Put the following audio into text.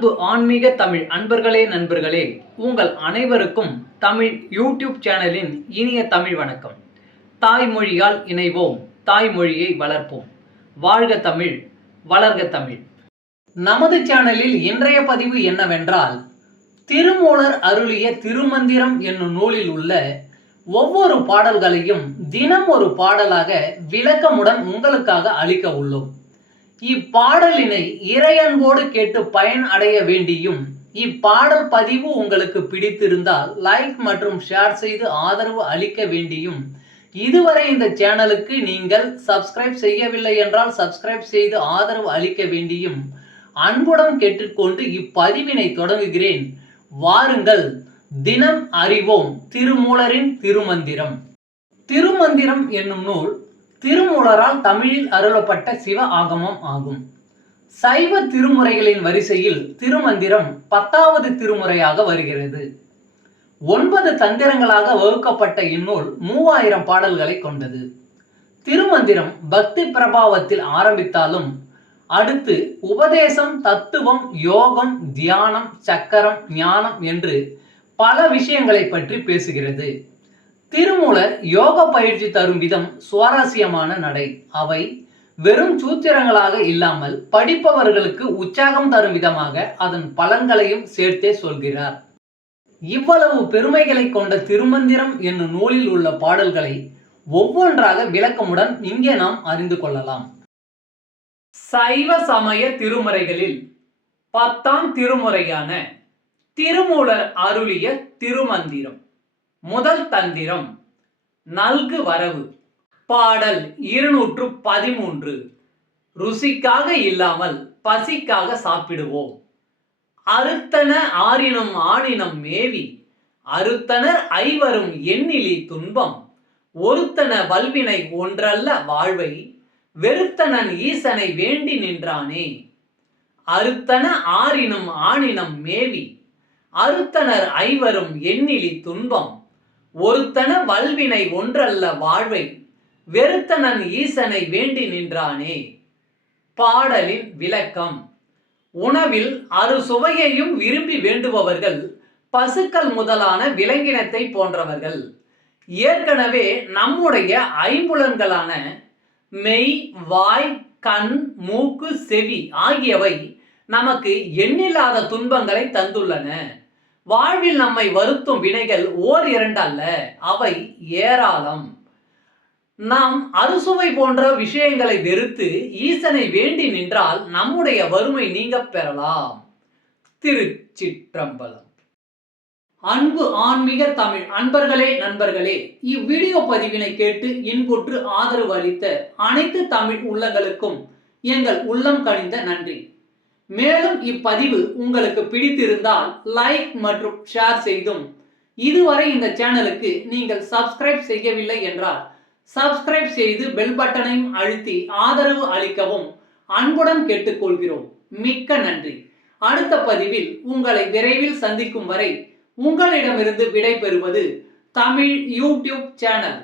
அன்பு ஆன்மீக தமிழ் அன்பர்களே நண்பர்களே, உங்கள் அனைவருக்கும் தமிழ் யூடியூப் சேனலின் இனிய தமிழ் வணக்கம். தாய்மொழியால் இணைவோம், தாய்மொழியை வளர்ப்போம். வாழ்க தமிழ், வளர்க தமிழ். நமது சேனலில் இன்றைய பதிவு என்னவென்றால், திருமூலர் அருளிய திருமந்திரம் என்னும் நூலில் உள்ள ஒவ்வொரு பாடல்களையும் தினம் ஒரு பாடலாக விளக்கமுடன் உங்களுக்காக அளிக்க உள்ளோம். இப்பாடலினை இறையன்போடு கேட்டு பயன் அடைய வேண்டியும், இப்பாடல் பதிவு உங்களுக்கு பிடித்திருந்தால் லைக் மற்றும் ஷேர் செய்து ஆதரவு அளிக்க வேண்டியும், இதுவரை இந்த சேனலுக்கு நீங்கள் சப்ஸ்கிரைப் செய்யவில்லை என்றால் சப்ஸ்கிரைப் செய்து ஆதரவு அளிக்க வேண்டியும் அன்புடன் கேட்டுக்கொண்டு இப்பதிவினை தொடங்குகிறேன். வாருங்கள், தினம் அறிவோம் திருமூலரின் திருமந்திரம். திருமந்திரம் என்னும் நூல் திருமூலரால் தமிழில் அருளப்பட்ட சிவ ஆகமம் ஆகும். சைவ திருமுறைகளின் வரிசையில் திருமந்திரம் 10வது திருமுறையாக வருகிறது. 9 தந்திரங்களாக வகுக்கப்பட்ட இந்நூல் 3000 பாடல்களை கொண்டது. திருமந்திரம் பக்தி பிரபாவத்தில் ஆரம்பித்தாலும் அடுத்து உபதேசம், தத்துவம், யோகம், தியானம், சக்கரம், ஞானம் என்று பல விஷயங்களை பற்றி பேசுகிறது. திருமூலர் யோக பயிற்சி தரும் விதம் சுவாரஸ்யமான நடை. அவை வெறும் சூத்திரங்களாக இல்லாமல் படிப்பவர்களுக்கு உற்சாகம் தரும் விதமாக அதன் பலன்களையும் சேர்த்தே சொல்கிறார். இவ்வளவு பெருமைகளை கொண்ட திருமந்திரம் என்னும் நூலில் உள்ள பாடல்களை ஒவ்வொன்றாக விளக்கமுடன் இங்கே நாம் அறிந்து கொள்ளலாம். சைவ சமய திருமுறைகளில் 10ஆம் திருமுறையான திருமூலர் அருளிய திருமந்திரம். முதல் தந்திரம் நல்கு வரவு. பாடல் 213. ருசிக்காக இல்லாமல் பசிக்காக சாப்பிடுவோம். அறுத்தன ஆறினம் ஆணினம் மேவி, அறுத்தனர் ஐவரும் எண்ணிலி துன்பம். ஒருத்தன வல்வினை ஒன்றல்ல வாழ்வை, வெறுத்தனன் ஈசனை வேண்டி நின்றானே. அறுத்தன ஆறினும் ஆணினம் மேவி, அறுத்தனர் ஐவரும் எண்ணிலி துன்பம். ஒருத்தன வல்வினை ஒன்றல்ல வாழ்வை, வெறுத்தனன் ஈசனை வேண்டி நின்றானே. பாடலின் விளக்கம். உணவில் அறுசுவையையும் விரும்பி வேண்டுபவர்கள் பசுக்கள் முதலான விலங்கினத்தை போன்றவர்கள். ஏற்கனவே நம்முடைய ஐம்புலன்களான மெய், வாய், கண், மூக்கு, செவி ஆகியவை நமக்கு எண்ணில்லாத துன்பங்களை தந்துள்ளன. வாழ்வில் நம்மை வருத்தும் வினைகள் ஓர் இரண்டு அல்ல, அவை ஏராளம். நாம் அறுசுவை போன்ற விஷயங்களை வெறுத்து ஈசனை வேண்டி நின்றால் நம்முடைய வறுமை நீங்க பெறலாம். திருச்சிற்றம்பலம். அன்பு ஆன்மீக தமிழ் அன்பர்களே நண்பர்களே, இவ்வீடியோ பதிவினை கேட்டு இன்புற்று ஆதரவு அளித்த அனைத்து தமிழ் உள்ளங்களுக்கும் எங்கள் உள்ளம் கனிந்த நன்றி. மேலும் இப்பதிவு உங்களுக்கு பிடித்திருந்தால் லைக் மற்றும் ஷேர் செய்தும், இதுவரை இந்த சேனலுக்கு நீங்கள் சப்ஸ்கிரைப் செய்யவில்லை என்றால் சப்ஸ்கிரைப் செய்து பெல் பட்டனையும் அழுத்தி ஆதரவு அளிக்கவும் அன்புடன் கேட்டுக்கொள்கிறோம். மிக்க நன்றி. அடுத்த பதிவில் உங்களை விரைவில் சந்திக்கும் வரை உங்களிடமிருந்து விடை பெறுவது தமிழ் யூடியூப் சேனல்.